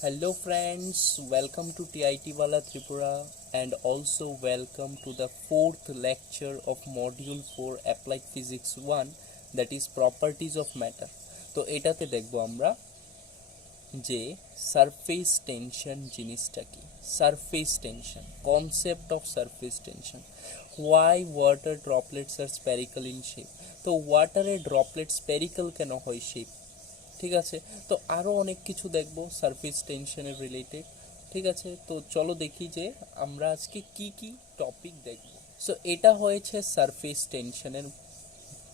Hello friends, welcome to TIT Wala Tripura and also welcome to the fourth lecture of module 4 Applied Physics 1, that is properties of matter. তো এটাতে দেখব আমরা যে surface tension জিনিসটা কি, surface tension, concept of surface tension, why water droplets are spherical in shape. তো ওয়াটারের droplet স্প্যারিক্যাল কেন হয় শেপ, ঠিক আছে। তো আরও অনেক কিছু দেখবো সারফেস টেনশনের রিলেটেড, ঠিক আছে। তো চলো দেখি যে আমরা আজকে কি কি টপিক দেখব। সো এটা হয়েছে সারফেস টেনশনের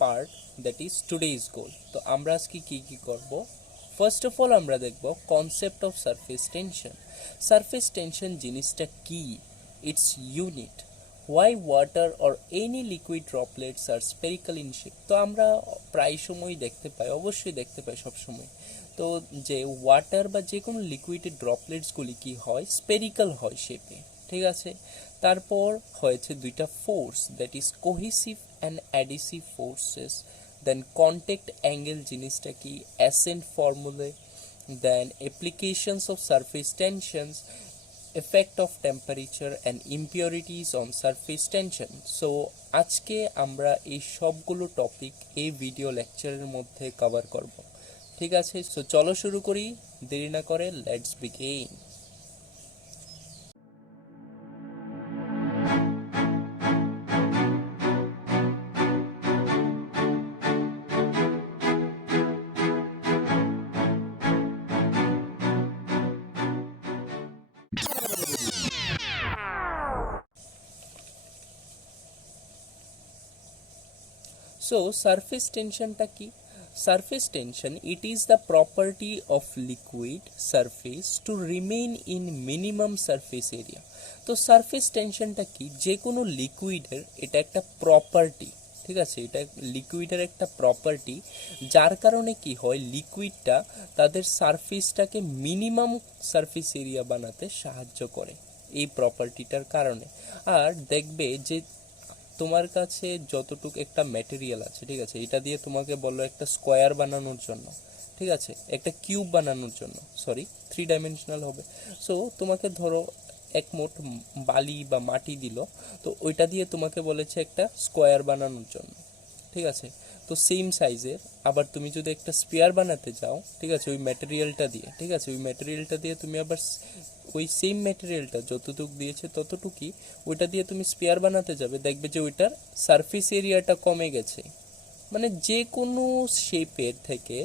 part, that is today is goal. তো আমরা আজকে কি কি করব, ফার্স্ট অফ অল আমরা দেখব concept of surface tension. Surface tension জিনিসটা কি, it's unit, why water or any liquid droplets are spherical in shape. তো আমরা প্রায় সময় দেখতে পাই, অবশ্যই দেখতে পাই সবসময়, তো যে ওয়াটার বা যে কোনো লিকুইডের ড্রপলেটসগুলি কি হয়, স্পেরিক্যাল হয় শেপে, ঠিক আছে। তারপর হয়েছে দুইটা force, that is cohesive and adhesive forces. Then contact angle জিনিসটা কি, ascent formulae. Then applications of surface tensions, effect of temperature and impurities on surface tension. So আজকে আমরা এই সবগুলো টপিক এই ভিডিও লেকচারের মধ্যে কভার করব, ঠিক আছে। সো চলো শুরু করি, দেরি না করে লেটস বিগিন। সো সারফেস টেনশনটা কি, surface tension it is the property of liquid surface to remain in minimum surface area. তো সারফেস টেনশনটা কি, যে কোনো লিকুইডের এটা একটা প্রপার্টি, ঠিক আছে। এটা লিকুইডের একটা প্রপার্টি, যার কারণে কি হয়, লিকুইডটা তাদের সারফেসটাকে মিনিমাম সারফেস এরিয়া বানাতে সাহায্য করে এই প্রপার্টিটার কারণে। আর দেখবে যে তোমার কাছে যতটুকু একটা ম্যাটেরিয়াল আছে, ঠিক আছে, এটা দিয়ে তোমাকে বললো একটা স্কোয়ার বানানোর জন্য, ঠিক আছে, একটা কিউব বানানোর জন্য, সরি 3 ডাইমেনশনাল হবে। সো তোমাকে ধরো এক মোট বালি বা মাটি দিল, তো ওইটা দিয়ে তোমাকে বলেছে একটা স্কোয়ার বানানোর জন্য, ঠিক আছে। তো সেম সাইজের আবার তুমি যদি একটা স্পেয়ার বানাতে যাও, ঠিক আছে, ওই ম্যাটেরিয়ালটা দিয়ে, ঠিক আছে, ওই ম্যাটেরিয়ালটা দিয়ে তুমি আবার ওই সেম ম্যাটেরিয়ালটা যতটুকু দিয়েছে ততটুকুই ওইটা দিয়ে তুমি স্পেয়ার বানাতে যাবে, দেখবে যে ওইটার সারফেস এরিয়াটা কমে গেছে। মানে যে কোনো শেপের থেকে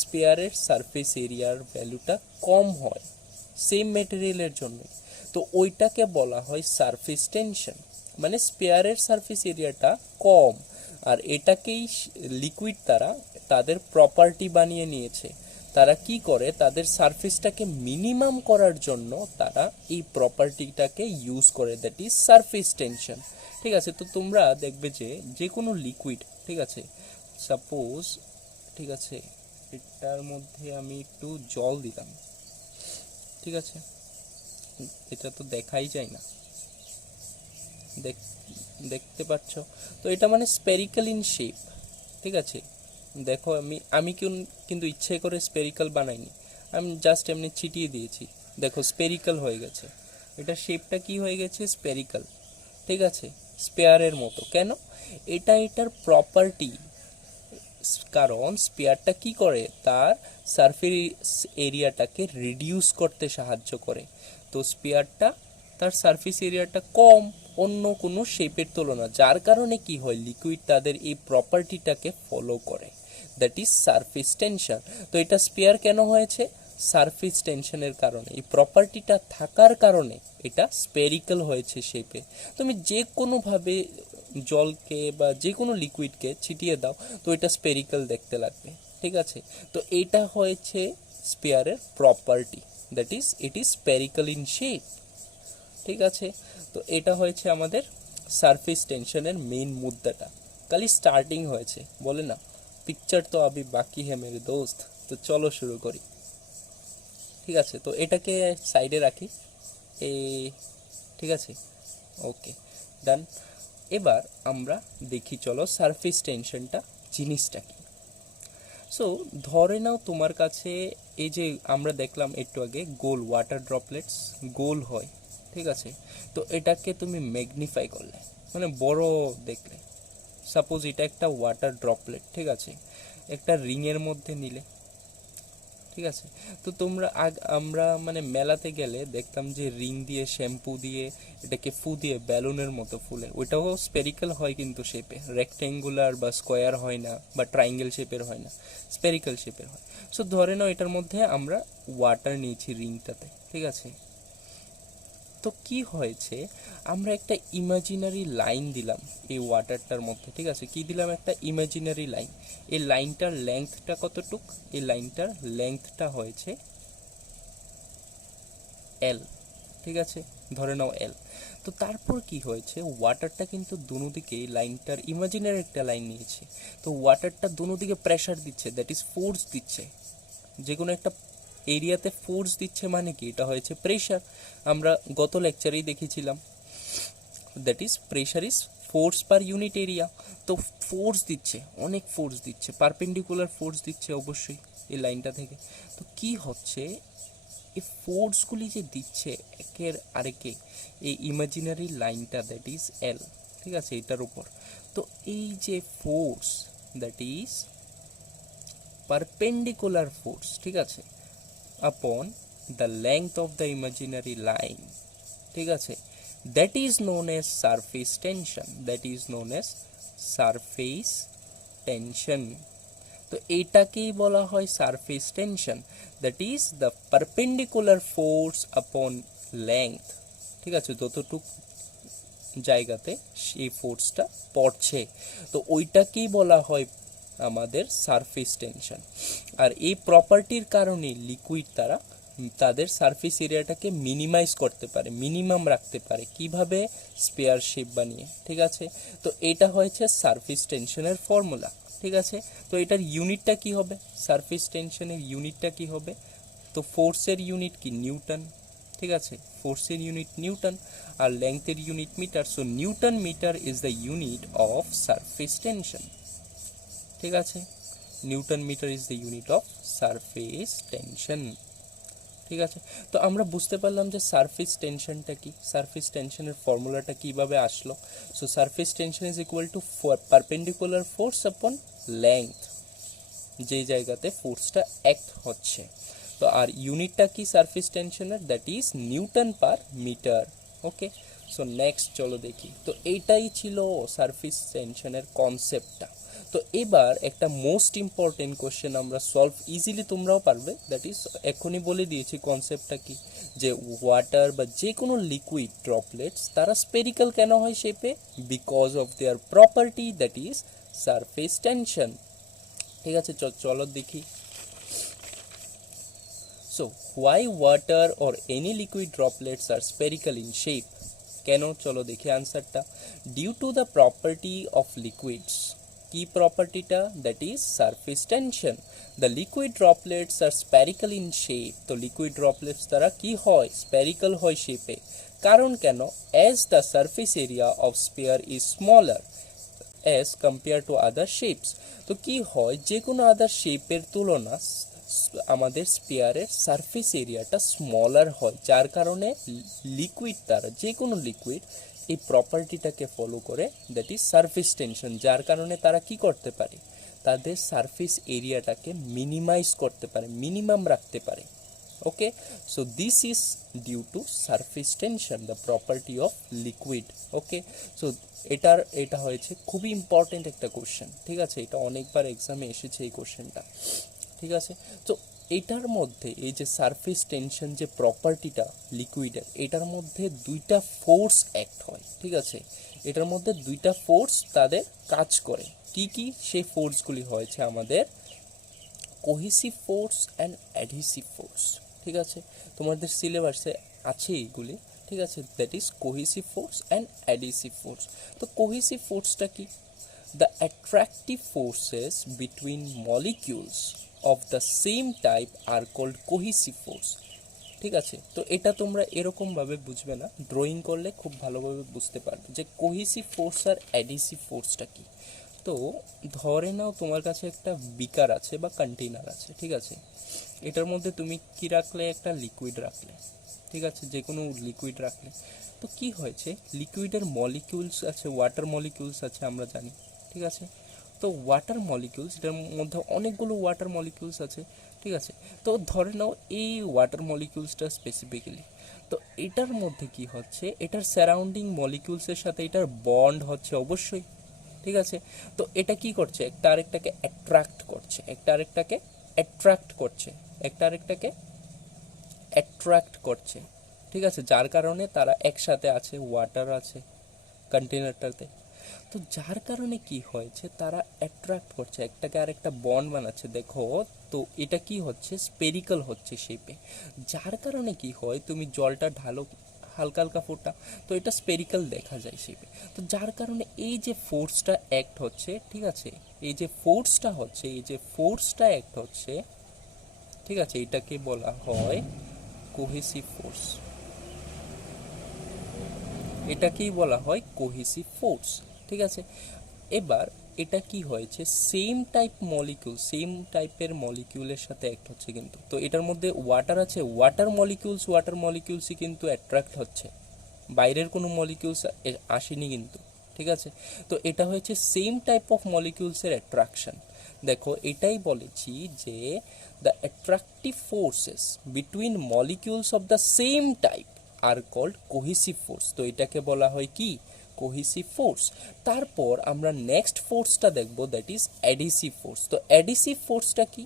স্পেয়ারের সারফেস এরিয়ার ভ্যালুটা কম হয় সেম ম্যাটেরিয়ালের জন্য। তো ওইটাকে বলা হয় সারফেস টেনশন, মানে স্পেয়ারের সারফেস এরিয়াটা কম, আর এটাকেই লিকুইড তারা তাদের প্রপার্টি বানিয়ে নিয়েছে। তারা কি করে, তাদের সারফেসটাকে মিনিমাম করার জন্য তারা এই প্রপার্টিটাকে ইউজ করে, দ্যাট ইজ সারফেস টেনশন, ঠিক আছে। তো তোমরা দেখবে যে যে কোনো লিকুইড, ঠিক আছে, সাপোজ, ঠিক আছে, এটার মধ্যে আমি একটু জল দিলাম, ঠিক আছে, এটা তো দেখাই যায় না, দেখতে পাচ্ছ। তো এটা মানে স্পেরিক্যাল ইন শেপ, ঠিক আছে। দেখো আমি আমি কিন্তু ইচ্ছে করে স্পেরিক্যাল বানাইনি, আমি জাস্ট এমনি ছিটিয়ে দিয়েছি, দেখো স্পেরিক্যাল হয়ে গেছে। এটা শেপটা কি হয়ে গেছে, স্পেরিক্যাল, ঠিক আছে, স্পেয়ারের মতো। কেন, এটা এটার প্রপার্টি, কারণ স্পেয়ারটা কি করে, তার সারফেস এরিয়াটাকে রিডিউস করতে সাহায্য করে। তো স্পেয়ারটা তার সারফেস এরিয়াটা কম অন্য কোনো শেপের তুলনা, যার কারণে কি হয়, লিকুইড তাদের এই প্রপার্টিটাকে ফলো করে, দ্যাট ইজ সারফেস টেনশন। তো এটা স্পেয়ার কেন হয়েছে, সারফেস টেনশনের কারণে, এই প্রপার্টিটা থাকার কারণে এটা স্পেরিক্যাল হয়েছে শেপে। তুমি যে কোনোভাবে জলকে বা যে কোনো লিকুইডকে ছিটিয়ে দাও, তো এটা স্পেরিক্যাল দেখতে লাগবে, ঠিক আছে। তো এটা হয়েছে স্পেয়ারের property, that is it is spherical in shape, ঠিক আছে। তো এটা হয়েছে আমাদের সারফেস টেনশনের মেইন মুদ্দাটা, খালি স্টার্টিং হয়েছে, বলে না পিকচার তো আবি বাকি হ্যাঁ মেরে দোস্ত। তো চলো শুরু করি, ঠিক আছে। তো এটাকে সাইডে রাখি, এ, ঠিক আছে, ওকে, ডান। এবার আমরা দেখি, চলো সারফেস টেনশনটা জিনিসটা কি। সো ধরে নাও তোমার কাছে এই যে আমরা দেখলাম একটু আগে গোল ওয়াটার ড্রপলেটস গোল হয়, ঠিক আছে। তো এটাকে তুমি ম্যাগনিফাই করলে, মানে বড় দেখলে, সাপোজ এটা একটা ওয়াটার ড্রপলেট, ঠিক আছে, একটা রিংয়ের মধ্যে নিলে, ঠিক আছে। তো আমরা মানে মেলাতে গেলে দেখতাম যে রিং দিয়ে শ্যাম্পু দিয়ে এটাকে ফু দিয়ে ব্যালুনের মতো ফুলে, ওইটাও স্পেরিক্যাল হয় কিন্তু শেপে, রেক্ট্যাঙ্গুলার বা স্কোয়ার হয় না বা ট্রাইঙ্গেল শেপের হয় না, স্পেরিক্যাল শেপের হয়। সো ধরে নাও এটার মধ্যে আমরা ওয়াটার নিয়েছি রিংটাতে, ঠিক আছে। তো কি হয়েছে, আমরা একটা ইমাজিনারি লাইন দিলাম এই ওয়াটারটার মধ্যে, ঠিক আছে। কি দিলাম, একটা ইমাজিনারি লাইন। এই লাইনটার লেংথটা কতটুক, এই লাইনটার লেংথটা হয়েছে এল, ঠিক আছে, ধরে নাও এল। তো তারপর কি হয়েছে, ওয়াটারটা কিন্তু দুনো দিকে লাইনটার ইমাজিনারি একটা লাইন নিয়েছে, তো ওয়াটারটা দুনো দিকে প্রেসার দিচ্ছে, দ্যাট ইজ ফোর্স দিচ্ছে। যে কোনো একটা এরিয়াতে ফোর্স দিচ্ছে মানে কি, এটা হয়েছে প্রেশার। আমরা গত লেকচারেই দেখেছিলাম, that is pressure is force per unit area. তো ফোর্স দিচ্ছে, অনেক ফোর্স দিচ্ছে, পারপেন্ডিকুলার ফোর্স দিচ্ছে অবশ্যই এই লাইনটা থেকে। তো কি হচ্ছে, এই ফোর্সগুলি যে দিচ্ছে একের আরেকে এই ইমাজিনারি লাইনটা, দ্যাট ইজ এল, ঠিক আছে, এটার উপর। তো এই যে force, that is perpendicular force, ঠিক আছে, upon the length of the imaginary line, ঠিক আছে, that is known age surface tension, that is known age surface tension. তো এইটাকেই বলা হয় surface tension, that is the perpendicular force আপন length, ঠিক আছে, যতটুক জায়গাতে সেই ফোর্সটা পড়ছে, তো ওইটাকেই বলা হয় আমাদের সারফেস টেনশন। আর এই প্রপার্টির কারণে লিকুইড তারা তাদের সারফেস এরিয়াটাকে মিনিমাইজ করতে পারে, মিনিমাম রাখতে পারে, কিভাবে, স্পেয়ার শেপ বানিয়ে, ঠিক আছে। তো এটা হয়েছে সারফেস টেনশনের ফর্মুলা, ঠিক আছে। তো এটার ইউনিটটা কি হবে, সারফেস টেনশনের ইউনিটটা কি হবে, তো ফোর্সের ইউনিট কি, নিউটন, ঠিক আছে, ফোর্সের ইউনিট নিউটন, আর লেংথের unit metre. So newton metre is the unit of surface tension, ঠিক আছে, newton metre is the unit of surface tension, ঠিক আছে। তো আমরা বুঝতে পারলাম যে সারফেস টেনশনটা কি, সারফেস টেনশনের ফর্মুলাটা কিভাবে আসলো। So surface tension is equal two perpendicular force আপন লেংথ, যে জায়গাতে ফোর্সটা অ্যাক্ট হচ্ছে। তো আর ইউনিটটা কি সারফেস টেনশনের, that is newton per metre. Okay, so next চলো দেখি। তো এইটাই ছিল সারফেস টেনশনের কনসেপ্টটা। তো এবার একটা মোস্ট ইম্পর্টেন্ট কোশ্চেন আমরা সলভ ইজিলি, তোমরাও পারবে, দ্যাট ইজ এখনই বলে দিয়েছি কনসেপ্টটা কি, যে ওয়াটার বা যে কোনো লিকুইড ড্রপলেটস তারা স্পেরিক্যাল কেন হয় শেপে, because of their property, that is surface tension, ঠিক আছে। চলো দেখি। So, why water or any liquid droplets are spherical in shape? কেন, চলো দেখি আনসারটা। Due to the property of liquids, কি প্রপার্টিটা, that is surface tension. The liquid droplets are spherical in shape, তো লিকুইড ড্রপলেটস তারা কি হয়, স্প্যারিক্যাল হয় শেপে। কারণ কেন, as the surface area of sphere is smaller as compare to other shapes. তো কি হয়, যে কোনো আদার শেপের তুলনা আমাদের স্পিয়ারের সারফেস এরিয়াটা স্মলার হয়, যার কারণে লিকুইড তারা, যে কোনো লিকুইড এই প্রপার্টিটাকে ফলো করে, দ্যাট ইজ সারফেস টেনশন, যার কারণে তারা কি করতে পারে, তাদের সারফেস এরিয়াটাকে মিনিমাইজ করতে পারে, মিনিমাম রাখতে পারে। Okay, so this is due to surface tension, the property of liquid. Okay, so এটা হয়েছে খুবই ইম্পর্টেন্ট একটা কোশ্চেন, ঠিক আছে, এটা অনেকবার এক্সামে এসেছে এই কোশ্চেনটা, ঠিক আছে। তো এটার মধ্যে এই যে সারফেস টেনশন যে প্রপার্টিটা লিকুইডের, এটার মধ্যে দুইটা ফোর্স অ্যাক্ট হয়, ঠিক আছে, এটার মধ্যে দুইটা ফোর্স তাদের কাজ করে। কি কি সেই ফোর্সগুলি হয়েছে আমাদের, cohesive force and adhesive force, ঠিক আছে, তোমাদের সিলেবাসে আছে এইগুলি, ঠিক আছে, that is cohesive force and adhesive force. তো কোহেসিভ ফোর্সটা কি, the attractive forces between molecules of the same type are called cohesive force, ঠিক আছে। তো এটা তোমরা এরকম ভাবে বুঝবে না, ড্রয়িং করলে খুব ভালোভাবে বুঝতে পারবে যে কোহেসিভ ফোর্স আর অ্যাডহেসিভ ফোর্সটা কি। তো ধরে নাও তোমার কাছে একটা বিকার আছে বা কন্টেইনার আছে, ঠিক আছে, এটার মধ্যে তুমি কি রাখলে, একটা লিকুইড রাখলে, ঠিক আছে, যে কোনো লিকুইড রাখলে। তো কি হয়েছে, লিকুইডের মলিকিউলস আছে, ওয়াটার মলিকিউলস আছে আমরা জানি, ঠিক আছে। তো ওয়াটার মলিকিউলস, এটার মধ্যে অনেকগুলো ওয়াটার মলিকিউলস আছে, ঠিক আছে। তো ধরে নাও এই ওয়াটার মলিকিউলসটা স্পেসিফিক্যালি, তো এটার মধ্যে কি হচ্ছে, এটার সারাউন্ডিং মলিকিউলসের সাথে এটার বন্ড হচ্ছে অবশ্যই, ঠিক আছে। তো এটা কি করছে, একটা আরেকটাকে অ্যাট্রাক্ট করছে, একটা আরেকটাকে অ্যাট্রাক্ট করছে, একটা আরেকটাকে অ্যাট্রাক্ট করছে, ঠিক আছে, যার কারণে তারা একসাথে আছে, ওয়াটার আছে কন্টেনারটাতে। তো যার কারণে কি হয়েছে, তারা অ্যাট্রাক্ট করছে, একটাকে আরেকটা বন্ড বানাচ্ছে, দেখো। তো এটা কি হচ্ছে, স্পেরিক্যাল হচ্ছে শেপে, যার কারণে কি হয়, তুমি জলটা ঢালো হালকা হালকা ফোঁটা, তো এটা স্পেরিক্যাল দেখা যায় শেপে। তো যার কারণে এই যে ফোর্সটা অ্যাক্ট হচ্ছে, ঠিক আছে, এই যে ফোর্সটা হচ্ছে, এই যে ফোর্সটা অ্যাক্ট হচ্ছে, ঠিক আছে, এটাকে বলা হয় কোহেসিভ ফোর্স, এটাকেই বলা হয় কোহেসিভ ফোর্স, ঠিক আছে। এবার এটা কি হয়েছে, সেম টাইপ মলিকিউল, সেম টাইপের মলিকিউলের সাথে অ্যাক্ট হচ্ছে কিন্তু। তো এটার মধ্যে ওয়াটার আছে, ওয়াটার মলিকিউলসই কিন্তু অ্যাট্রাক্ট হচ্ছে, বাইরের কোনো মলিকিউলস আসেনি কিন্তু, ঠিক আছে। তো এটা হয়েছে সেম টাইপ অফ মলিকিউলসের অ্যাট্রাকশন। দেখো এটাই বলেছি যে the attractive forces between molecules of the same type are called cohesive force. তো এটাকে বলা হয় কি, কোহেসিভ ফোর্স। তারপর আমরা নেক্সট ফোর্সটা দেখব, দ্যাট ইজ অ্যাডিসিভ ফোর্স। তো অ্যাডিসিভ ফোর্সটা কি,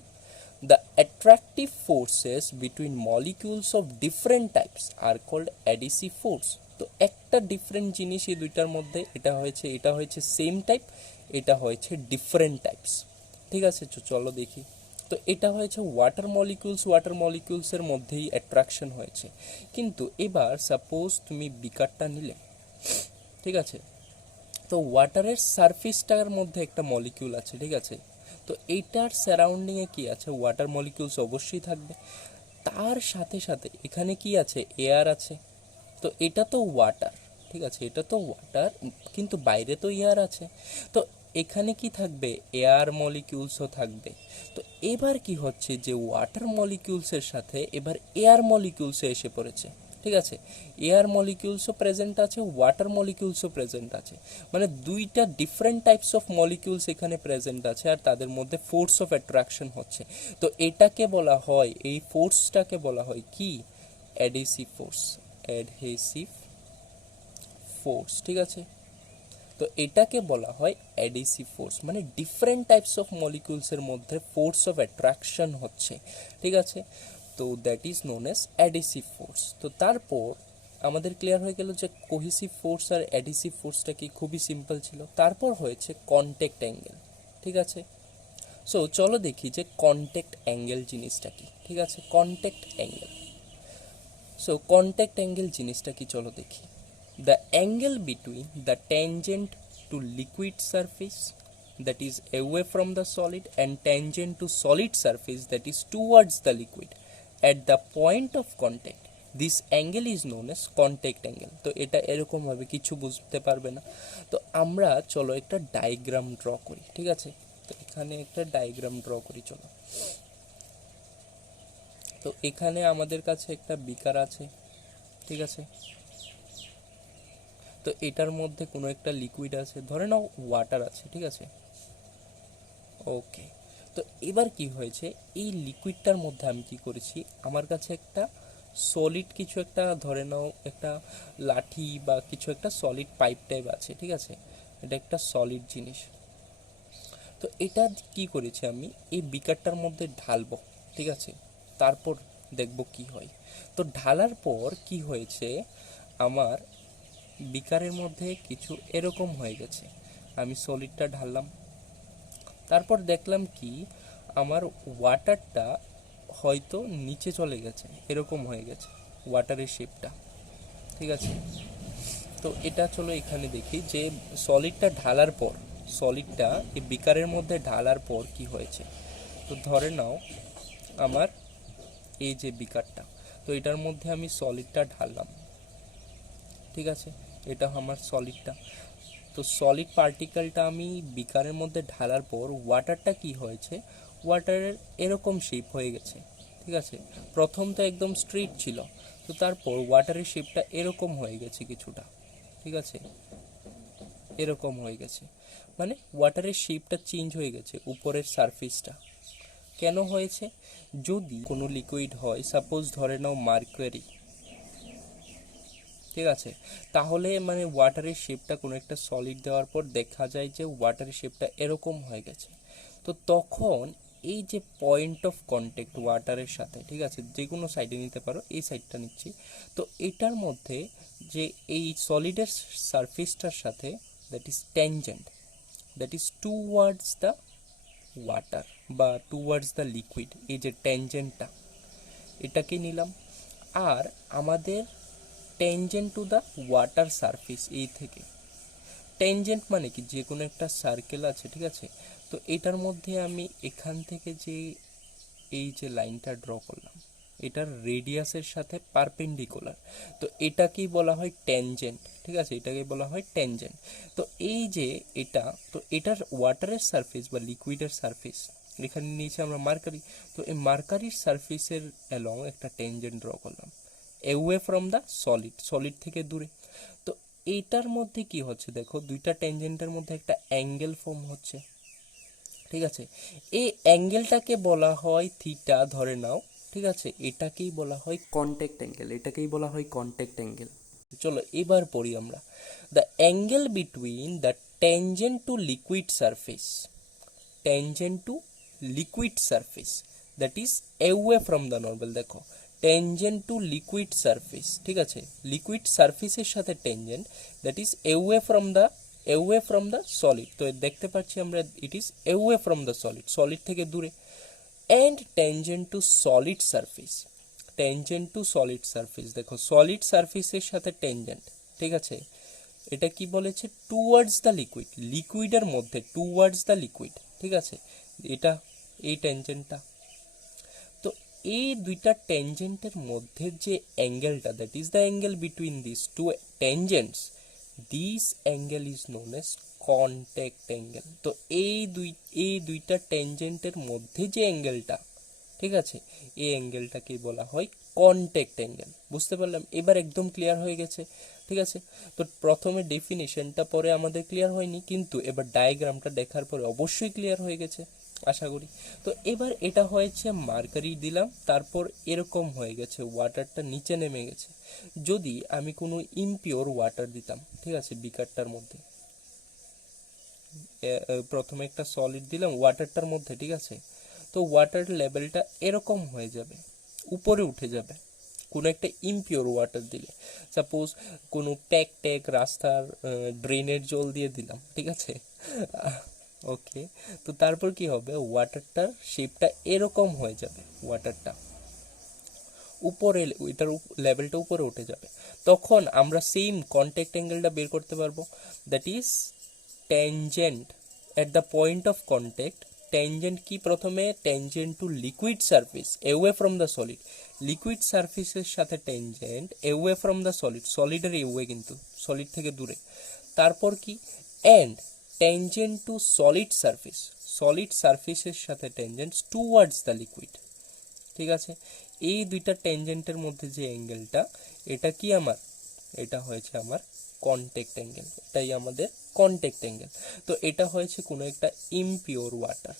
the attractive forces between molecules of different types are called adhesive force. তো একটা ডিফারেন্ট জিনিস এই দুইটার মধ্যে, এটা হয়েছে সেম টাইপ, এটা হয়েছে ডিফারেন্ট টাইপস, ঠিক আছে। চলো দেখি। তো এটা হয়েছে ওয়াটার মলিকিউলসের মধ্যেই অ্যাট্রাকশন হয়েছে। কিন্তু এবার সাপোজ তুমি বিকারটা নিলে, ঠিক আছে, তো ওয়াটারের সারফেসটার মধ্যে একটা মলিকিউল আছে, ঠিক আছে। তো এইটার সারাউন্ডিংয়ে কি আছে, ওয়াটার মলিকিউলস অবশ্যই থাকবে। তার সাথে সাথে এখানে কি আছে, এয়ার আছে। তো এটা তো ওয়াটার, ঠিক আছে, এটা তো ওয়াটার, কিন্তু বাইরে তো এয়ার আছে। তো এখানে কি থাকবে, এয়ার মলিকিউলসও থাকবে। তো এবার কি হচ্ছে, যে ওয়াটার মলিকিউলসের সাথে এবার এয়ার মলিকিউলসে এসে পড়েছে, ঠিক আছে। এয়ার মলিকিউলসও প্রেজেন্ট আছে, ওয়াটার মলিকিউলসও প্রেজেন্ট আছে, মানে দুইটা ডিফারেন্ট টাইপস অফ মলিকিউলস এখানে প্রেজেন্ট আছে, আর তাদের মধ্যে ফোর্স অফ অ্যাট্রাকশন হচ্ছে। তো এটাকে বলা হয়, এই ফোর্সটাকে বলা হয় কি, অ্যাডহেসিভ ফোর্স, অ্যাডহেসিভ ফোর্স, ঠিক আছে। তো এটাকে বলা হয় অ্যাডহেসিভ ফোর্স, মানে ডিফারেন্ট টাইপস অফ মলিকিউলসের মধ্যে ফোর্স অফ অ্যাট্রাকশন হচ্ছে, ঠিক আছে। তো that is known as adhesive force. তো তারপর আমাদের ক্লিয়ার হয়ে গেল যে কোহেসিভ ফোর্স আর অ্যাডহেসিভ ফোর্সটা কি, খুবই সিম্পল ছিল। তারপর হয়েছে কন্ট্যাক্ট অ্যাঙ্গেল, ঠিক আছে। সো চলো দেখি যে কন্ট্যাক্ট অ্যাঙ্গেল জিনিসটা কি, ঠিক আছে, contact angle. So contact angle জিনিসটা কি, চলো দেখি। The angle between the tangent to liquid surface, that is away from the solid, and tangent to solid surface, that is towards the liquid, at the point of contact, this angle is known as contact angle. তো এটা এরকম ভাবে কিছু বুঝতে পারবে না। তো আমরা চলো একটা ডায়াগ্রাম ড্র করি, ঠিক আছে। তো এখানে একটা ডায়াগ্রাম ড্র করি, চলো। তো এখানে আমাদের কাছে একটা বিকার আছে, ঠিক আছে। তো এটার মধ্যে কোনো একটা লিকুইড আছে, ধরে নাও ওয়াটার আছে, ঠিক আছে, ওকে। তো এবার কি হয়েছে, এই লিকুইডটার মধ্যে আমি কি করেছি, আমার কাছে একটা সলিড কিছু একটা, ধরে নাও একটা লাঠি বা কিছু একটা সলিড পাইপ টাইপ আছে, ঠিক আছে, এটা একটা সলিড জিনিস। তো এটা কি করেছি, আমি এই বিকারটার মধ্যে ঢালবো, ঠিক আছে, তারপর দেখব কি হয়। তো ঢালার পর কি হয়েছে, আমার বিকারের মধ্যে কিছু এরকম হয়ে গেছে। আমি সলিডটা ঢাললাম, তারপর দেখলাম কি, আমার ওয়াটারটা হয়তো নিচে চলে গেছে, এরকম হয়ে গেছে ওয়াটারের শেপটা, ঠিক আছে। তো এটা চলো এখানে দেখি যে সলিডটা ঢালার পর, সলিডটা এই বিকারের মধ্যে ঢালার পর কি হয়েছে। তো ধরে নাও আমার এই যে বিকারটা, তো এটার মধ্যে আমি সলিডটা ঢাললাম, ঠিক আছে, এটা আমার সলিডটা। তো সলিড পার্টিকেলটা আমি বিকারের মধ্যে ঢালার পর ওয়াটারটা কি হয়েছে, ওয়াটারের এরকম শেপ হয়ে গেছে, ঠিক আছে। প্রথম তো একদম স্ট্রেট ছিল, তো তারপর ওয়াটারের শেপটা এরকম হয়ে গেছে কিছুটা, ঠিক আছে, এরকম হয়ে গেছে, মানে ওয়াটারের শেপটা চেঞ্জ হয়ে গেছে উপরের সারফেসটা। কেন হয়েছে? যদি কোনো লিকুইড হয়, সাপোজ ধরে নাও মার্কারি, ঠিক আছে, তাহলে মানে ওয়াটারের শেপটা কোনো একটা সলিড দেওয়ার পর দেখা যায় যে ওয়াটারের শেপটা এরকম হয়ে গেছে। তো তখন এই যে পয়েন্ট অফ কন্ট্যাক্ট ওয়াটারের সাথে, ঠিক আছে, যে কোনো সাইডে নিতে পারো, এই সাইডটা নিচ্ছি, তো এটার মধ্যে যে এই সলিডের সারফেসটার সাথে that is tangent, that is towards the water বা টুয়ার্ডস দ্য লিকুইড, এই যে ট্যানজেন্টটা, এটাকে নিলাম। আর আমাদের tangent to the water surface, এই থেকে ট্যানজেন্ট মানে কি, যে কোনো একটা সার্কেল আছে, ঠিক আছে, তো এটার মধ্যে আমি এখান থেকে যে এই যে লাইনটা ড্র করলাম, এটার রেডিয়াসের সাথে পারপেন্ডিকুলার, তো এটাকেই বলা হয় ট্যানজেন্ট, ঠিক আছে, এটাকেই বলা হয় ট্যানজেন্ট। তো এই যে এটা, তো এটার ওয়াটারের সারফেস বা লিকুইডের সারফেস, এখানে নিয়েছি আমরা মার্কারি, তো এই মার্কারির সারফেসের অ্যালং একটা ট্যানজেন্ট ড্র করলাম away from the solid, solid থেকে দূরে। তো এইটার মধ্যে কি হচ্ছে দেখো, দুইটা ট্যানজেন্টের মধ্যে একটা অ্যাঙ্গেল ফর্ম হচ্ছে, ঠিক আছে, এই অ্যাঙ্গেলটাকে বলা হয় থিটা ধরে নাও, ঠিক আছে, এটাকেই বলা হয় কন্ট্যাক্ট অ্যাঙ্গেল, এটাকেই বলা হয় কন্ট্যাক্ট অ্যাঙ্গেল। চলো এবার পড়ি আমরা, the angle between the tangent to liquid surface, tangent to liquid surface that is away from the normal. দেখো ট্যানজেন্ট টু লিকুইড সারফেস, ঠিক আছে, লিকুইড সারফেসের সাথে tangent, that is away from the solid, তো দেখতে পাচ্ছি আমরা it is away from the solid, solid থেকে দূরে। And tangent to solid surface, tangent to solid surface, দেখো সলিড সারফেসের সাথে ট্যানজেন্ট, ঠিক আছে, এটা কি বলেছে, টুয়ার্ডস দ্য লিকুইড, লিকুইডের মধ্যে টুয়ার্ডস দ্য লিকুইড, ঠিক আছে, এটা এই ট্যানজেন্টটা। তো এই দুইটা ট্যানজেন্টের মধ্যে যে অ্যাঙ্গেলটা, that is the angle between this two tangents, this angle is known as contact angle. তো এই দুইটা ট্যানজেন্টের মধ্যে যে অ্যাঙ্গেলটা, ঠিক আছে, এই অ্যাঙ্গেলটাকে বলা হয় কন্ট্যাক্ট অ্যাঙ্গেল। বুঝতে পারলাম? এবার একদম ক্লিয়ার হয়ে গেছে, ঠিক আছে। তো প্রথমে ডেফিনিশনটা পরে আমাদের ক্লিয়ার হয়নি, কিন্তু এবার ডায়াগ্রামটা দেখার পরে অবশ্যই ক্লিয়ার হয়ে গেছে আশা করি। তো এবার এটা হয়েছে মার্কারি দিলাম, তারপর এরকম হয়ে গেছে, ওয়াটারটা নিচে নেমে গেছে। যদি আমি কোনো ইমপিওর ওয়াটার দিতাম, ঠিক আছে, বিকারটার মধ্যে, প্রথমে একটা সলিড দিলাম ওয়াটারটার মধ্যে, ঠিক আছে, তো ওয়াটার লেভেলটা এরকম হয়ে যাবে, উপরে উঠে যাবে কোনো একটা ইমপিওর ওয়াটার দিলে। সাপোজ কোনো ট্যাক রাস্তার ড্রেনের জল দিয়ে দিলাম, ঠিক আছে, ওকে, তো তারপর কি হবে, ওয়াটারটার শেপটা এরকম হয়ে যাবে, ওয়াটারটা উপরে, এটার লেভেলটা উপরে উঠে যাবে। তখন আমরা সেম কন্ট্যাক্ট অ্যাঙ্গেলটা বের করতে পারবো, that is tangent at the point of contact. Tangent কি, প্রথমে tangent to liquid surface away from the solid, liquid সারফেসের সাথে tangent away from the solid, সলিডের অ্যাওয়ে কিন্তু, সলিড থেকে দূরে। তারপর কি, and tangent to solid surface, solid সারফেসের সাথে ট্যানজেন্ট টুয়ার্ডস দ্য লিকুইড, ঠিক আছে। এই দুইটা ট্যানজেন্টের মধ্যে যে অ্যাঙ্গেলটা, এটা কি আমার, এটা হয়েছে আমার কন্ট্যাক্ট অ্যাঙ্গেল, এটাই আমাদের কন্ট্যাক্ট অ্যাঙ্গেল। তো এটা হয়েছে কোনো একটা ইমপিওর ওয়াটার,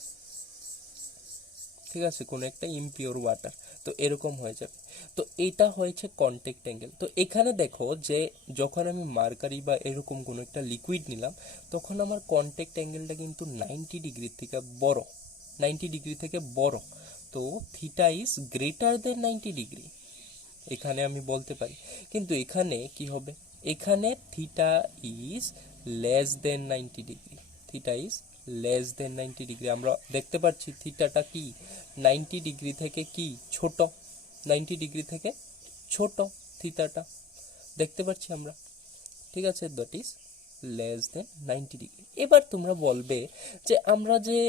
ঠিক আছে, কোনো একটা ইমপিওর ওয়াটার, তো এরকম হয়ে যাবে। তো এটা হয়েছে কন্ট্যাক্ট অ্যাঙ্গেল। তো এখানে দেখো যে যখন আমি মার্কারি বা এরকম কোনো একটা লিকুইড নিলাম, তখন আমার কন্ট্যাক্ট অ্যাঙ্গেলটা কিন্তু 90 ডিগ্রি থেকে বড়, 90 ডিগ্রি থেকে বড়, তো theta is greater than 90 degree, এখানে আমি বলতে পারি। কিন্তু এখানে কি হবে, এখানে theta is less than 90 degree, theta is less than 90 degree. আমরা দেখতে পাচ্ছি থিটাটা কি 90 ডিগ্রি থেকে কি ছোট, 90 ডিগ্রি থেকে ছোট থিটাটা দেখতে পাচ্ছি আমরা, ঠিক আছে, that is less than 90 degree. এবার তোমরা বলবে যে আমরা যে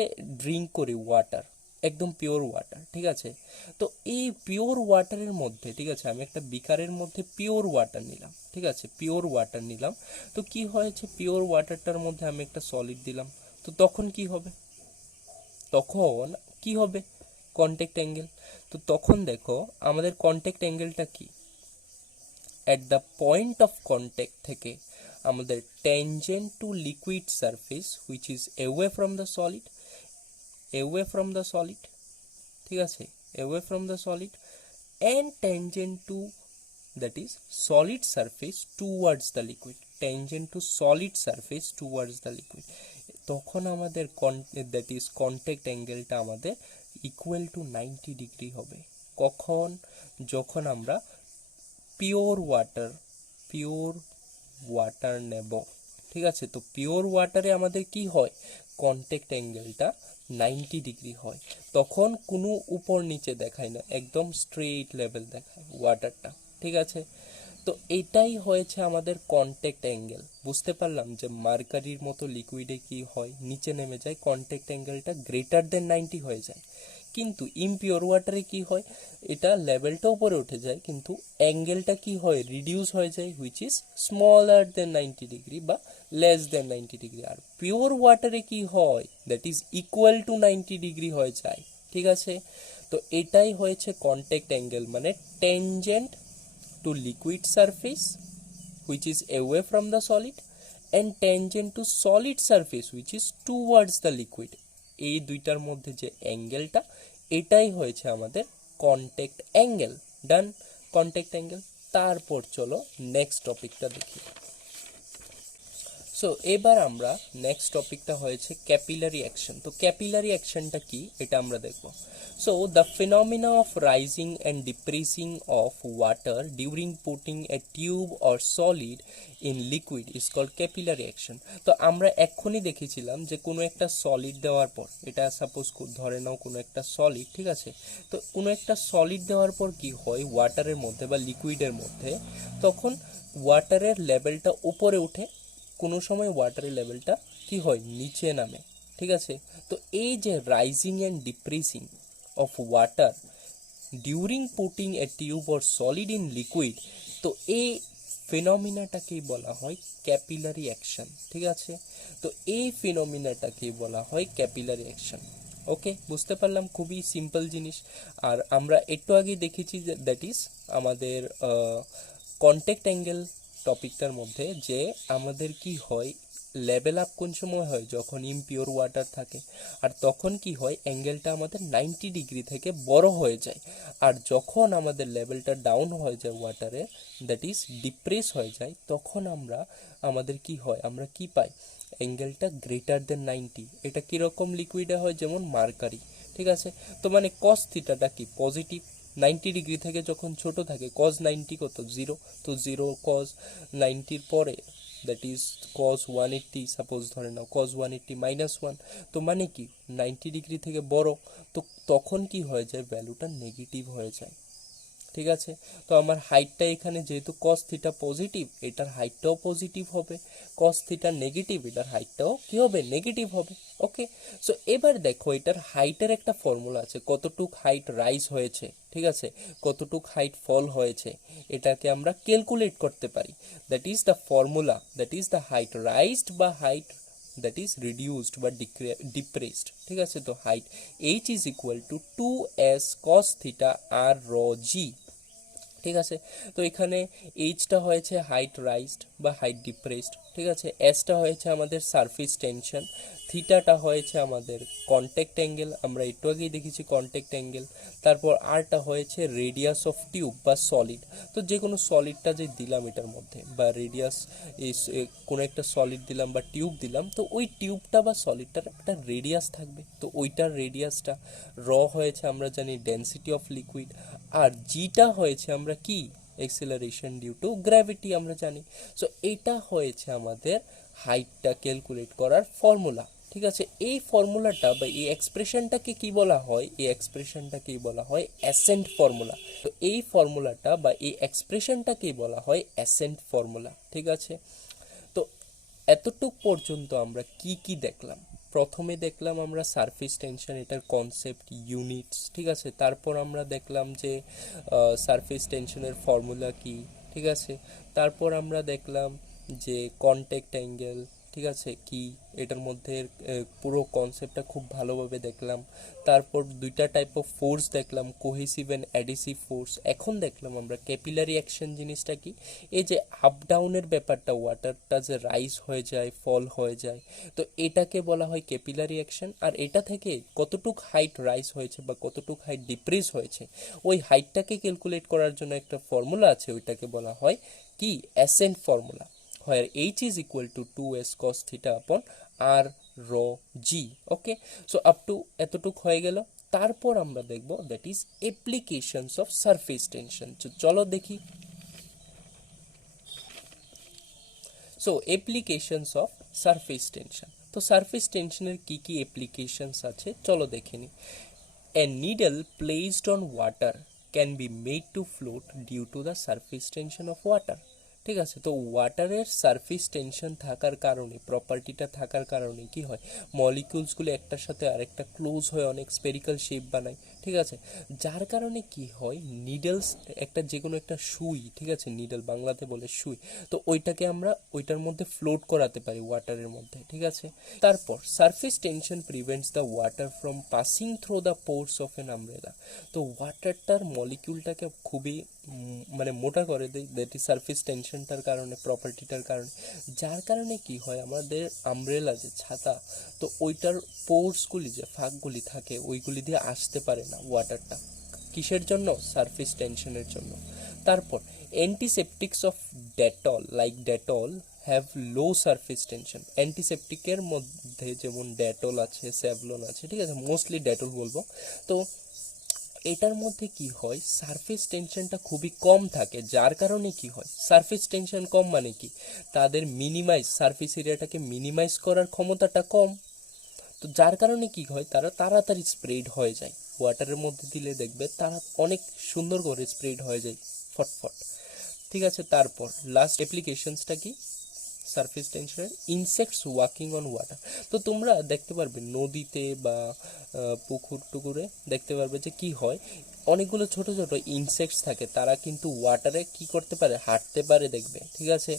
ড্রিঙ্ক করি ওয়াটার, একদম পিওর ওয়াটার, ঠিক আছে। তো এই পিওর ওয়াটারের মধ্যে, ঠিক আছে, আমি একটা বিকারের মধ্যে পিওর ওয়াটার নিলাম, ঠিক আছে, পিওর ওয়াটার নিলাম। তো কি হয়েছে, পিওর ওয়াটারটার মধ্যে আমি একটা সলিড দিলাম। তো তখন কি হবে, তখন কি হবে, কন্ট্যাক্ট অ্যাঙ্গেল। তো তখন দেখো আমাদের কন্ট্যাক্ট অ্যাঙ্গেলটা কি, at the point of contact থেকে আমাদের tangent to liquid surface which is away from the solid, away from the solid, ঠিক আছে, away from the solid and tangent to that is solid surface towards the liquid, tangent to solid surface towards the liquid, তখন আমাদের that is contact অ্যাঙ্গেলটা আমাদের equal to 90 degree হবে। কখন, যখন আমরা pure water, pure water নেব, ঠিক আছে। তো পিওর ওয়াটারে আমাদের কি হয়, কন্ট্যাক্ট অ্যাঙ্গেলটা 90 ডিগ্রি হয়, তখন কোনো উপর নিচে দেখায় না, একদম স্ট্রেট লেভেল দেখায় ওয়াটারটা, ঠিক আছে। তো এটাই হয়েছে আমাদের কন্ট্যাক্ট অ্যাঙ্গেল। বুঝতে পারলাম যে মার্কারির মতো লিকুইডে কি হয়, নিচে নেমে যায়, কন্ট্যাক্ট অ্যাঙ্গেলটা গ্রেটার দেন 90 হয়ে যায়। কিন্তু ইমপিওর ওয়াটারে কি হয়, এটা লেভেলটা উপরে উঠে যায় কিন্তু অ্যাঙ্গেলটা কি হয়, রিডিউস হয়ে যায়, which is smaller then 90 degree বা লেস দেন 90 ডিগ্রি। আর পিওর ওয়াটারে কি হয়, that is equal two 90 degree হয়ে যায়, ঠিক আছে। তো এটাই হয়েছে কন্ট্যাক্ট অ্যাঙ্গেল, মানে tangent to liquid surface which is away from the solid and tangent to solid surface which is towards the liquid, এই দুইটার মধ্যে যে অ্যাঙ্গেলটা, এটাই হয়েছে আমাদের কন্ট্যাক্ট অ্যাঙ্গেল। ডান, কন্ট্যাক্ট অ্যাঙ্গেল। তারপর চলো নেক্সট টপিকটা দেখি। সো এবার আমরা নেক্সট টপিকটা হয়েছে ক্যাপিলারি অ্যাকশন। তো ক্যাপিলারি অ্যাকশনটা কি এটা আমরা দেখব। So the phenomena of rising and decreasing of water during putting a tube or solid in liquid is called capillary action. তো আমরা এক্ষুনি দেখেছিলাম যে কোনো একটা সলিড দেওয়ার পর, এটা সাপোজ ধরে নাও কোনো একটা সলিড, ঠিক আছে। তো কোনো একটা সলিড দেওয়ার পর কি হয় ওয়াটারের মধ্যে বা লিকুইডের মধ্যে, তখন ওয়াটারের লেভেলটা উপরে উঠে, কোনো সময় ওয়াটারের লেভেলটা কি হয়, নিচে নামে, ঠিক আছে। তো এই যে rising and decreasing of water during putting a tube or solid in liquid, তো এই ফিনোমিনাটাকেই বলা হয় ক্যাপিলারি অ্যাকশন, ঠিক আছে। তো এই ফিনোমিনাটাকেই বলা হয় ক্যাপিলারি অ্যাকশন। ওকে, বুঝতে পারলাম, খুবই সিম্পল জিনিস। আর আমরা একটু আগেই দেখেছি যে দ্যাট ইজ আমাদের কন্ট্যাক্ট অ্যাঙ্গেল টপিকটার মধ্যে, যে আমাদের কি হয়, লেভেল আপ কোন সময় হয়, যখন ইমপিওর ওয়াটার থাকে, আর তখন কি হয়, অ্যাঙ্গেলটা আমাদের 90 ডিগ্রি থেকে বড় হয়ে যায়। আর যখন আমাদের লেভেলটা ডাউন হয়ে যায় ওয়াটারে, দ্যাট ইজ ডিপ্রেস হয়ে যায়, তখন আমাদের কি হয়, আমরা কি পাই, অ্যাঙ্গেলটা গ্রেটার দেন 90। এটা কীরকম লিকুইডে হয়, যেমন মার্কারি, ঠিক আছে। তো মানে কস থিটাটা কি পজিটিভ, 90 ডিগ্রি থেকে যখন ছোট থাকে, কজ 90 কত, 0। তো 0 কজ 90-র পরে দ্যাট ইজ কজ 180, সাপোজ ধরে নাও কজ 180 -1। তো মানে কি 90 ডিগ্রি থেকে বড়, তো তখন কি হয়ে যায়, ভ্যালুটা নেগেটিভ হয়ে যায়, ঠিক আছে। তো আমার হাইটটা এখানে যেহেতু কস থিটা পজিটিভ, এটার হাইটটাও পজিটিভ হবে, কস থিটা নেগেটিভ, এটার হাইটটাও কি হবে, নেগেটিভ হবে। ওকে, সো এবার দেখো এটার হাইটের একটা ফর্মুলা আছে, কতটুক হাইট রাইজ হয়েছে, ঠিক আছে, কতটুক হাইট ফল হয়েছে, এটাকে আমরা ক্যালকুলেট করতে পারি। That is the formula, that is the height raised বা হাইট দ্যাট ইজ রিডিউসড বা ডিপ্রেসড, ঠিক আছে। তো height h is equal to 2s cos theta r rho g, ঠিক আছে। তো এখানে এইচটা হয়েছে হাইট রাইজড বা হাইট ডিপ্রেসড, ঠিক আছে। এসটা হয়েছে আমাদের সারফেস টেনশন, থিটাটা হয়েছে আমাদের কন্ট্যাক্ট অ্যাঙ্গেল, আমরা একটু আগেই দেখেছি কন্ট্যাক্ট অ্যাঙ্গেল। তারপর আরটা হয়েছে রেডিয়াস অফ টিউব বা সলিড। তো যে কোনো সলিডটা যে দিলাম এটার মধ্যে, বা রেডিয়াস, কোনো একটা সলিড দিলাম বা টিউব দিলাম, তো ওই টিউবটা বা সলিডটার একটা রেডিয়াস থাকবে, তো ওইটার রেডিয়াসটা র হয়েছে আমরা জানি ডেনসিটি অফ লিকুইড, আর জিটা হয়েছে আমরা কি, এক্সেলারেশন ডিউ টু গ্র্যাভিটি আমরা জানি। সো এটা হয়েছে আমাদের হাইটটা ক্যালকুলেট করার ফর্মুলা, ঠিক আছে। এই ফর্মুলাটা বা এই এক্সপ্রেশনটাকে কি বলা হয়, এই এক্সপ্রেশনটাকেই বলা হয় অ্যাসেন্ট ফর্মুলা। তো এই ফর্মুলাটা বা এই এক্সপ্রেশনটাকেই বলা হয় অ্যাসেন্ট ফর্মুলা, ঠিক আছে। তো এতটুক পর্যন্ত আমরা কি কি দেখলাম, প্রথমে দেখলাম আমরা সারফেস টেনশন, এটার কনসেপ্ট, ইউনিটস, ঠিক আছে। তারপর আমরা দেখলাম যে সারফেস টেনশনের ফর্মুলা কি, ঠিক আছে। তারপর আমরা দেখলাম যে কন্ট্যাক্ট অ্যাঙ্গেল, ঠিক আছে, কি এটার মধ্যে পুরো কনসেপ্টটা খুব ভালোভাবে দেখলাম। তারপর দুইটা টাইপ অফ ফোর্স দেখলাম, কোহেসিভ অ্যান্ড অ্যাডিসিভ ফোর্স। এখন দেখলাম আমরা ক্যাপিলারি অ্যাকশন জিনিসটা কি, এই যে আপ ডাউনের ব্যাপারটা, ওয়াটারটা যে রাইজ হয়ে যায়, ফল হয়ে যায়, তো এটাকে বলা হয় ক্যাপিলারি অ্যাকশন। আর এটা থেকে কতটুক হাইট রাইজ হয়েছে বা কতটুক হাইট ডিক্রিজ হয়েছে, ওই হাইটটাকে ক্যালকুলেট করার জন্য একটা ফর্মুলা আছে, ওইটাকে বলা হয় কি accent formula, where h is equal to 2s cos theta upon r rho g. Okay, so up to এতটুক হয়ে গেল। তারপর আমরা দেখব that is applications of surface tension. চলো দেখি। So applications of surface tension, তো সারফেস টেনশনের কি কি অ্যাপ্লিকেশনস আছে চলো দেখে নিই। A needle placed on water can be made to float due to the surface tension of water, ঠিক আছে। তো ওয়াটারের সারফেস টেনশন থাকার কারণে, প্রপার্টিটা থাকার কারণে কি হয়, মলিকিউলসগুলো একটার সাথে আরেকটা ক্লোজ হয়ে অনেক স্পেরিক্যাল শেপ বানায়, ঠিক আছে। যার কারণে কি হয়, নিডলস, একটা যে কোনো একটা সুই, ঠিক আছে, নিডল বাংলাতে বলে সুই, তো ওইটাকে আমরা ওইটার মধ্যে ফ্লোট করাতে পারি ওয়াটারের মধ্যে, ঠিক আছে। তারপর surface tension prevents the water from passing through the pores of an umbrella. তো ওয়াটারটার মলিকিউলটাকে খুবই মানে মোটা করে দেয়, দ্যাট ইজ সারফেস টেনশনটার কারণে, প্রপার্টিটার কারণে। যার কারণে কি হয়, আমাদের আমব্রেলা যে ছাতা, তো ওইটার পোর্সগুলি, যে ফাঁকগুলি থাকে, ওইগুলি দিয়ে আসতে পারে না ওয়াটারটা। কিসের জন্য? সারফেস টেনশনের জন্য। তারপর antiseptics of Dettol, like Dettol have low surface tension. অ্যান্টিসেপটিকের মধ্যে যেমন ডেটল আছে, স্যাভলন আছে, ঠিক আছে, মোস্টলি ডেটল বলবো। তো এটার মধ্যে কি হয়, সারফেস টেনশনটা খুবই কম থাকে। যার কারণে কি হয়, সারফেস টেনশন কম মানে কি, তাদের মিনিমাইজ, সারফেস এরিয়াটাকে মিনিমাইজ করার ক্ষমতাটা কম। তো যার কারণে কি হয়, তারা তাড়াতাড়ি স্প্রেড হয়ে যায়। ওয়াটারের মধ্যে দিলে দেখবে তারা অনেক সুন্দর করে স্প্রেড হয়ে যায়, ফটফট, ঠিক আছে। তারপর লাস্ট অ্যাপ্লিকেশনসটা কি সারফেস টেনশনের, ইনসেক্টস ওয়াকিং অন ওয়াটার। তো তোমরা দেখতে পারবে নদীতে বা পুকুর টুকুরে দেখতে পারবে যে কি হয়, অনেকগুলো ছোট ছোট ইনসেক্টস থাকে, তারা কিন্তু ওয়াটারে কি করতে পারে, হাঁটতে পারে, দেখবে, ঠিক আছে।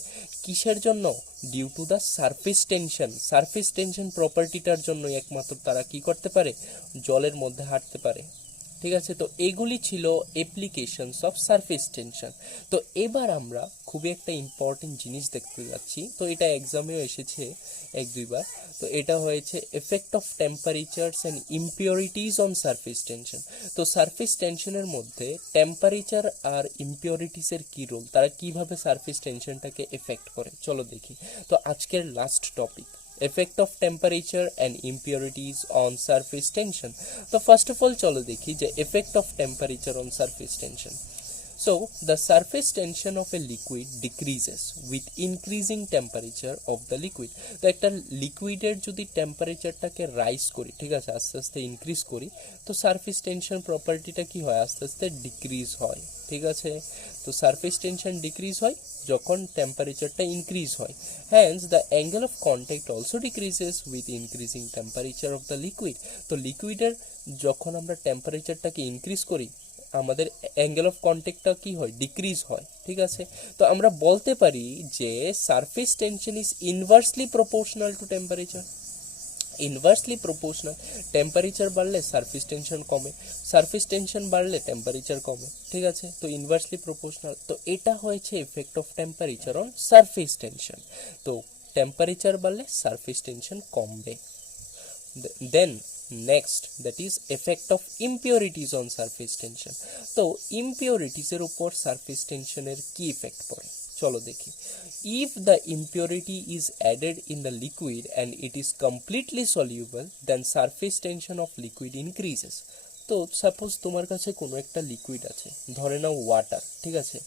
কিসের জন্য? Due to the surface tension. Surface tension প্রপার্টিটার জন্য একমাত্র তারা কি করতে পারে, জলের মধ্যে হাঁটতে পারে, ঠিক আছে। তো এগুলি ছিল অ্যাপ্লিকেশনস অফ সারফেস টেনশন। তো এবার আমরা খুবই একটা ইম্পর্টেন্ট জিনিস দেখতে যাচ্ছি, তো এটা এক্সামেও এসেছে এক দুইবার। তো এটা হয়েছে effect of temperatures and impurities on surface tension. তো সারফেস টেনশনের মধ্যে টেম্পারেচার আর ইম্পিউরিটিসের কী রোল, তারা কিভাবে সারফেস টেনশনটাকে এফেক্ট করে, চলো দেখি। তো আজকের last topic, effect of temperature and impurities on surface tension. So first of all চলো দেখি যে effect of temperature on surface tension. So the surface tension of a liquid decreases with increasing temperature of the liquid. তো একটা লিকুইডের যদি টেম্পারেচারটাকে rise করি, ঠিক আছে, আস্তে আস্তে ইনক্রিজ করি, তো সারফেস টেনশন প্রপার্টিটা কি হয়, আস্তে আস্তে ডিক্রিজ হয়, ঠিক আছে। তো সারফেস টেনশন ডিক্রিজ হয় যখন টেম্পারেচারটা ইনক্রিজ হয়। Hence the angle of contact also decreases with increasing temperature of the liquid. তো লিকুইডের যখন আমরা টেম্পারেচারটাকে ইনক্রিজ করি, আমাদের অ্যাঙ্গেল অফ কন্ট্যাক্টটা কি হয়, ডিক্রিজ হয়, ঠিক আছে। তো আমরা বলতে পারি যে surface tension is inversely proportional to temperature. Inversely proportional, temperature বাড়লে সারফেস টেনশন কমে, সারফেস টেনশন বাড়লে টেম্পারেচার কমে, ঠিক আছে। তো ইনভার্সলি প্রপোর্শনাল, তো এটা হয়েছে effect of temperature on surface tension. তো টেম্পারেচার বাড়লে সারফেস টেনশন কমবে। Then next, that is effect of impurities on surface tension. তো ইম্পিউরিটিসের উপর সারফেস টেনশনের কি ইফেক্ট পড়ে, চলো দেখি। If the impurity is added in the liquid and it is completely soluble, then surface tension of liquid increases. তো suppose তোমার কাছে কোনো একটা লিকুইড আছে, ধরে নাও ওয়াটার, ঠিক আছে।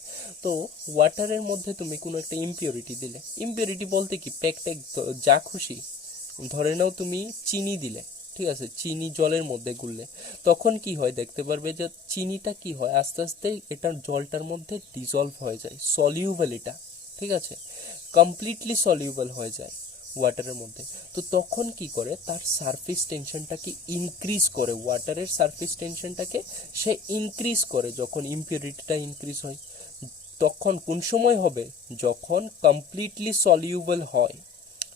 তো ওয়াটারের মধ্যে তুমি কোনো একটা ইম্পিউরিটি দিলে, ইম্পিউরিটি বলতে কি প্যাকট্যাক যা খুশি, ধরে নাও তুমি চিনি দিলে, ঠিক আছে, চিনি জলের মধ্যে গুললে, তখন কি হয় দেখতে পারবে যে চিনিটা কি হয়, আস্তে আস্তে এটা জলটার মধ্যে ডিজলভ হয়ে যায়, সলিউবল এটা, ঠিক আছে, কমপ্লিটলি সলিউবল হয়ে যায়। ওয়াটারের মধ্যে। তো তখন কি করে, তার সারফেস টেনশনটাকে ইনক্রিজ করে, ওয়াটারের সারফেস টেনশনটাকে সে ইনক্রিজ করে যখন ইম্পিউরিটিটা ইনক্রিজ হয়। তখন কোন সময় হবে, যখন কমপ্লিটলি সলিউবল হয়,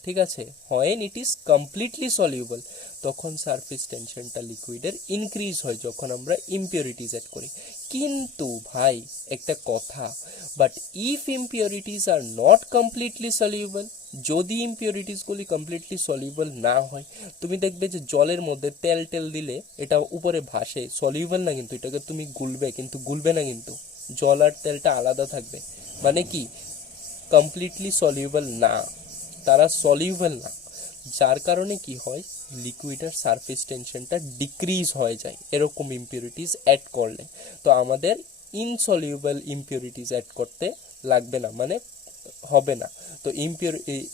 ঠিক আছে, when it is completely soluble, তখন সারফেস টেনশনটা লিকুইডের ইনক্রিজ হয় যখন আমরা ইমপিউরিটিজ অ্যাড করি। কিন্তু ভাই একটা কথা, but if impurities are not completely soluble, যদি ইমপিউরিটিসগুলি কমপ্লিটলি সলিউবল না হয়, তুমি দেখবে যে জলের মধ্যে তেল টেল দিলে এটা উপরে ভাসে, সলিউবল না, কিন্তু এটাকে তুমি গুলবে, কিন্তু গুলবে না, কিন্তু জল আর তেলটা আলাদা থাকবে, মানে কি কমপ্লিটলি সলিউবল না, তারা সলিউবল না, যার কারণে কি হয়, লিকুইডের সারফেস টেনশনটা ডিক্রিজ হয়ে যায় এরকম ইমপিউরিটিস অ্যাড করলে। তো আমাদের ইনসলিউবল ইমপিউরিটিস অ্যাড করতে লাগবে না, মানে হবে না। তো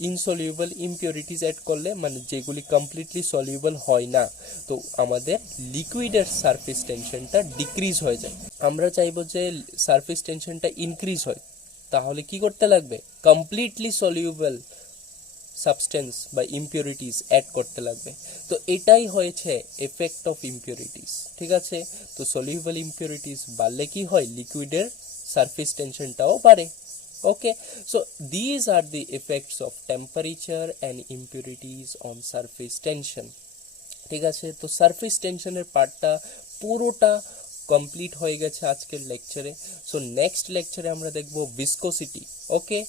ইনসলিউবল ইমপিউরিটিস অ্যাড করলে, মানে যেগুলি কমপ্লিটলি সলিউবল হয় না, তো আমাদের লিকুইডের সারফেস টেনশনটা ডিক্রিজ হয়ে যায়। আমরা চাইবো যে সারফেস টেনশনটা ইনক্রিজ হয়, তাহলে কি করতে লাগবে, কমপ্লিটলি সলিউবল সাবস্টেন্স বা ইমপিউরিটিস অ্যাড করতে লাগবে। তো এটাই হয়েছে এফেক্ট অফ ইমপিউরিটিস, ঠিক আছে। তো সলিউবল ইমপিউরিটিস বাড়লে কি হয়, লিকুইডের সারফেস টেনশনটাও বাড়ে। Okay, so these are the effects of temperature and impurities on surface tension, ঠিক আছে। তো সারফেস টেনশনের পার্টটা পুরোটা কমপ্লিট হয়ে গেছে আজকের লেকচারে। সো নেক্সট লেকচারে আমরা দেখব ভিসকোসিটি। ওকে,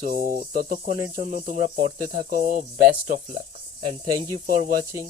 তো ততক্ষণের জন্য তোমরা পড়তে থাকো। Best of luck and thank you for watching.